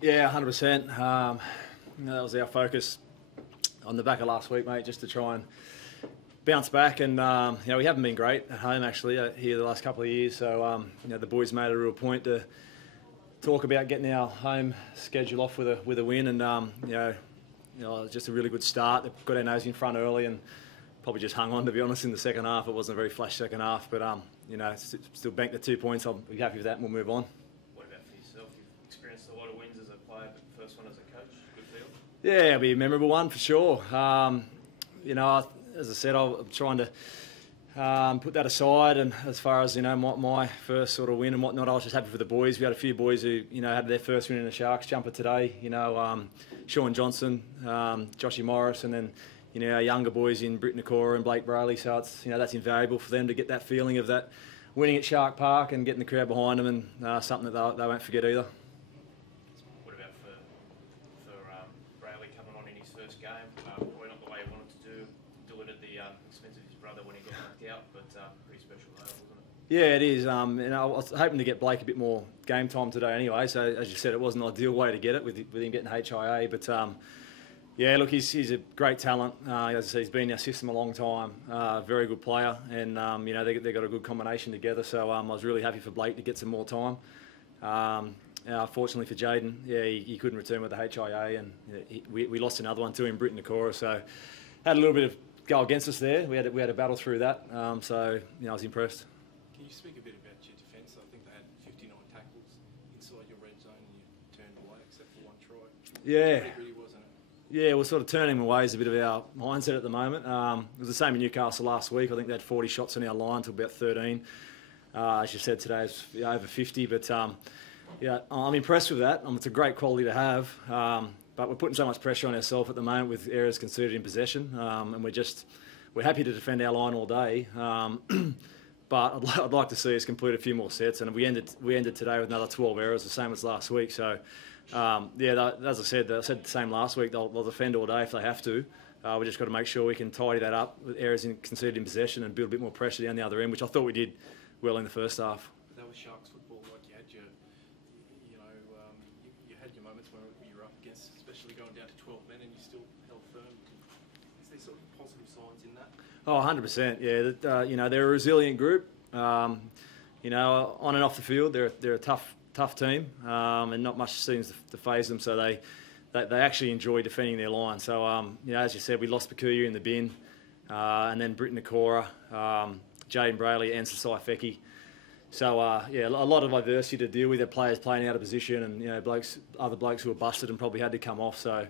Yeah, 100%. That was our focus on the back of last week, mate, just to try and bounce back. And we haven't been great at home actually here the last couple of years. So the boys made a real point to talk about getting our home schedule off with a win, and just a really good start. They got our nose in front early and probably just hung on, to be honest, in the second half. It wasn't a very flash second half, but still banked the 2 points. I'll be happy with that, and we'll move on. What about for yourself? You've experienced a lot of wins as a player, but the first one as a coach, good feel? Yeah, it'll be a memorable one for sure. As I said, I'm trying to put that aside, and as far as my first sort of win and whatnot, I was just happy for the boys. We had a few boys who had their first win in a Sharks jumper today. Sean Johnson, Joshy Morris, and then our younger boys in Britt Nakora and Blake Brayley. So it's that's invaluable for them to get that feeling of that winning at Shark Park and getting the crowd behind them, and something that they won't forget either. What about for Brayley coming on in his first game? Probably not the way he wanted to do. Delivered at the expense of his brother when he got knocked out, but pretty special day, wasn't it? Yeah, it is. I was hoping to get Blake a bit more game time today anyway. So as you said, it wasn't an ideal way to get it with him getting HIA, but. Look, he's a great talent. As I say, he's been in our system a long time. Very good player, and they got a good combination together. So I was really happy for Blake to get some more time. Fortunately for Jaden, he couldn't return with the HIA, and we lost another one to him, Britt Nakora. So had a little bit of go against us there. We had a battle through that. I was impressed. Can you speak a bit about your defence? I think they had 59 tackles inside your red zone, and you turned away except for one try. Yeah. Pretty gritty, wasn't it? Yeah, we're sort of turning away is a bit of our mindset at the moment. It was the same in Newcastle last week. I think they had 40 shots on our line to about 13. As you said, today it's over 50. But I'm impressed with that. It's a great quality to have. But we're putting so much pressure on ourselves at the moment with errors conceded in possession, and we're happy to defend our line all day. But I'd like to see us complete a few more sets, and we ended today with another 12 errors, the same as last week. So. As I said the same last week. They'll defend all day if they have to. We just got to make sure we can tidy that up with errors conceded in possession and build a bit more pressure down the other end, which I thought we did well in the first half. That was Sharks football. Like you had your moments where you were up against, especially going down to 12 men, and you still held firm. Is there sort of positive signs in that? Oh, 100%. Yeah, they're a resilient group. On and off the field, they're a tough team, and not much seems to faze them. So they actually enjoy defending their line. So as you said, we lost Pakuya in the bin, and then Britt Nakora, Jaden Brayley, and Sasai Feki. So a lot of adversity to deal with. Their players playing out of position, and other blokes who were busted and probably had to come off. So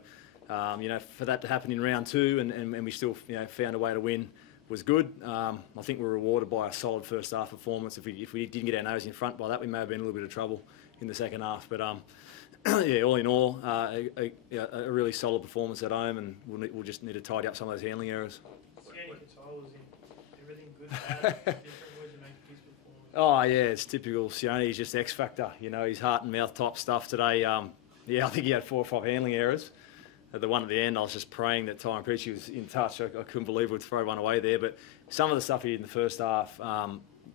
for that to happen in round two, and we still found a way to win, was good. I think we were rewarded by a solid first half performance. If we didn't get our nose in front by that, we may have been in a little bit of trouble in the second half. But all in all, a really solid performance at home, and we'll just need to tidy up some of those handling errors. Everything good? Different words to make his performance. Oh yeah, it's typical Sione. He's just X factor. His heart and mouth type stuff today. I think he had 4 or 5 handling errors. At the one at the end, I was just praying that Tyrone Peachey was in touch. I couldn't believe we'd throw one away there. But some of the stuff he did in the first half,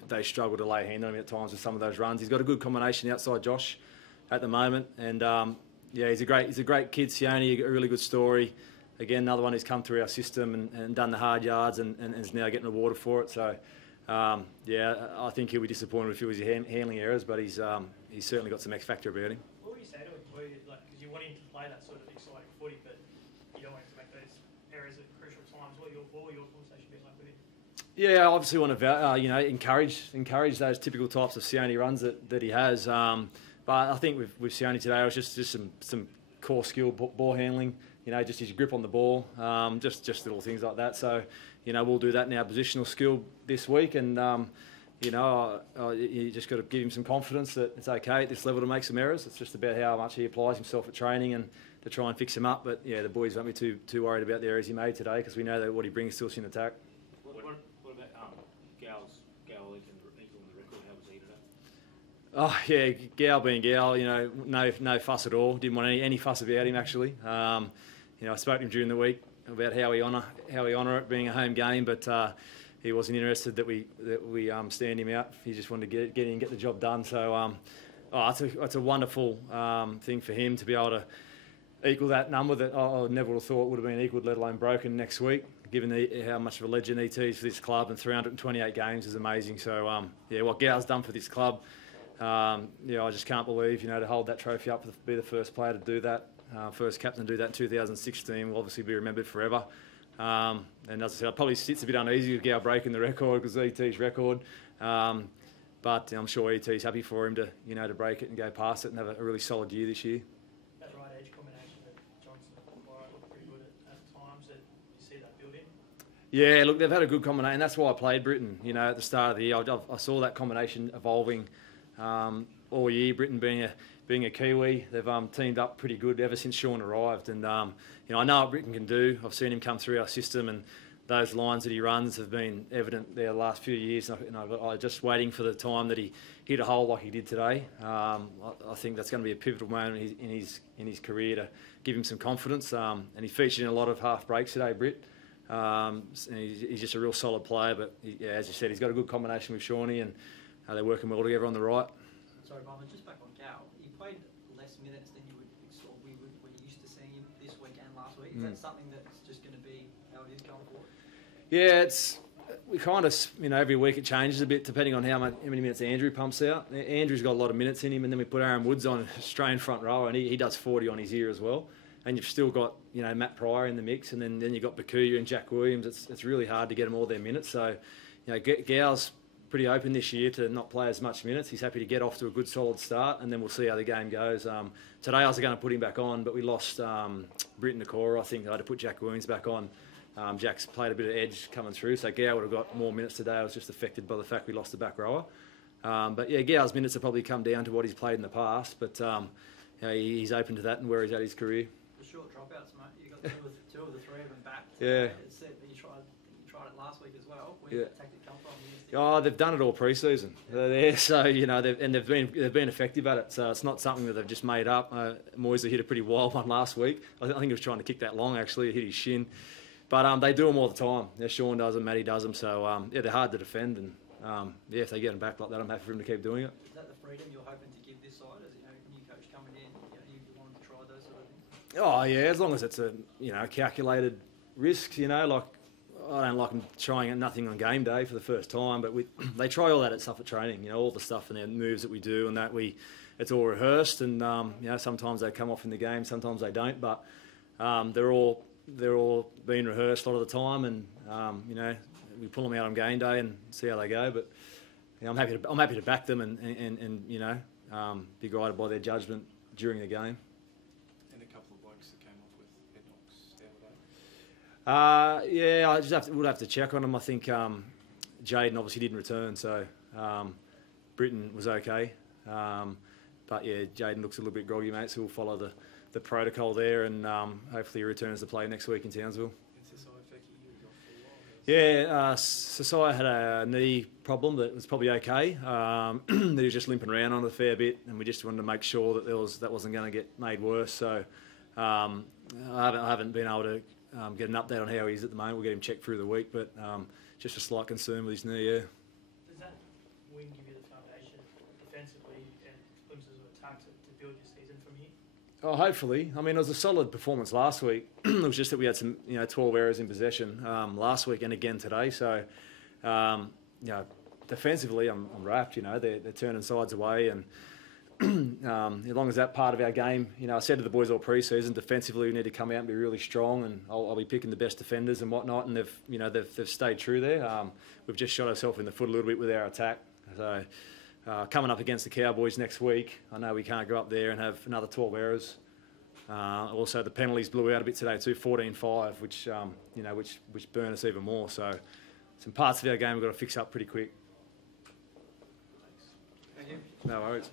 they struggled to lay a hand on him at times with some of those runs. He's got a good combination outside Josh at the moment, and he's a great kid, Sione. A really good story. Again, another one who's come through our system and done the hard yards and is now getting rewarded for it. So I think he'll be disappointed if it was handling errors, but he's certainly got some X factor about him. What would you say to him? Because you want him to play that sort of exciting footy, but you don't want him to make those errors at crucial times. What will your conversation be like with him? Yeah, I obviously want to encourage those typical types of Sione runs that he has. But I think with Sione today, it was just some core skill, ball handling. Just his grip on the ball, just little things like that. So, we'll do that in our positional skill this week, and you just got to give him some confidence that it's okay at this level to make some errors. It's just about how much he applies himself at training and to try and fix him up. But the boys won't be too worried about the errors he made today, because we know that what he brings to us in attack. What about Gal's equaling the record? How was he today? Oh yeah, Gal being Gal, no fuss at all. Didn't want any fuss about him actually. I spoke to him during the week about how we honour it being a home game, but he wasn't interested that we stand him out. He just wanted to get in and get the job done. So Oh, it's a wonderful thing for him to be able to equal that number that I never would have thought would have been equalled, let alone broken next week. Given how much of a legend he is for this club, and 328 games is amazing. So yeah, what Gow's done for this club, I just can't believe, to hold that trophy up, be the first player to do that, first captain to do that in 2016, will obviously be remembered forever. And as I said, it probably sits a bit uneasy with Gow breaking the record because ET's record. But I'm sure ET's happy for him to break it and go past it and have a really solid year this year. That right edge combination that Johnson and Maguire looked pretty good at times. That you see that building. Yeah, look, they've had a good combination. That's why I played Britain. At the start of the year, I saw that combination evolving all year. Britain being a Kiwi, they've teamed up pretty good ever since Sean arrived. And I know what Britain can do. I've seen him come through our system, and those lines that he runs have been evident there the last few years. And I'm just waiting for the time that he hit a hole like he did today. I think that's going to be a pivotal moment in his career to give him some confidence. And he featured in a lot of half breaks today, Britt. And he's just a real solid player. But as you said, he's got a good combination with Shawnee, and they're working well together on the right. Sorry, Marvin, just back on Gow. He played less minutes than we're used to seeing him this week and last week. Is that something that's just going to be how it is going forward? Yeah, we kind of, every week it changes a bit depending on how many minutes Andrew pumps out. Andrew's got a lot of minutes in him, and then we put Aaron Woods on Australian front row, and he does 40 on his year as well. And you've still got, Matt Pryor in the mix, and then you've got Bakuya and Jack Williams. It's really hard to get them all their minutes. So, Gow's pretty open this year to not play as much minutes. He's happy to get off to a good solid start, and then we'll see how the game goes. Today I was going to put him back on, but we lost Britt Nakora. I think I had to put Jack Williams back on. Jack's played a bit of edge coming through, so Gow would have got more minutes today. I was just affected by the fact we lost the back rower. But yeah, Gow's minutes have probably come down to what he's played in the past, but he's open to that and where he's at his career. The short dropouts, mate. You got two of the three of them back. Yeah. It's said that you tried it last week as well. Where Yeah. did that tactic come from? Oh, they've done it all pre-season. They're there, so they've been effective at it. So it's not something that they've just made up. Moyes hit a pretty wild one last week. I think he was trying to kick that long. Actually, he hit his shin. But they do them all the time. Sean does them, Matty does them. So they're hard to defend, and if they get them back like that, I'm happy for him to keep doing it. Is that the freedom you're hoping to give this side as new coach coming in? You wanted to try those sort of things. Oh yeah, as long as it's a calculated risk. Like I don't like them trying nothing on game day for the first time, but they try all that stuff at training. All the stuff and the moves that we do, and that it's all rehearsed, and sometimes they come off in the game, sometimes they don't, but they're all being rehearsed a lot of the time, and we pull them out on game day and see how they go. But I'm happy to back them and be guided by their judgment during the game. And a couple of blokes that came off with head knocks the other day. I would have to check on them. I think Jaden obviously didn't return, so Britain was okay. But yeah, Jaden looks a little bit groggy, mate, so we'll follow the protocol there, and hopefully he returns to play next week in Townsville. And Sasai Feki, he was off for a while. Yeah, Sasai had a knee problem that was probably okay. That he was just limping around on it a fair bit, and we just wanted to make sure that that wasn't going to get made worse. So I haven't been able to get an update on how he is at the moment. We'll get him checked through the week, but just a slight concern with his knee, yeah. Does that win give you the foundation defensively and glimpses of attack to build your season from here? Oh, hopefully. I mean, it was a solid performance last week. It was just that we had some, 12 errors in possession last week and again today. So, defensively, I'm wrapped. They're turning sides away, and as long as that part of our game, I said to the boys all pre-season, defensively we need to come out and be really strong, and I'll be picking the best defenders and whatnot, and they've stayed true there. We've just shot ourselves in the foot a little bit with our attack. So. Coming up against the Cowboys next week, I know we can't go up there and have another 12 errors. Also, the penalties blew out a bit today too, 14-5, which burn us even more. So, some parts of our game we've got to fix up pretty quick. Thank you. No worries.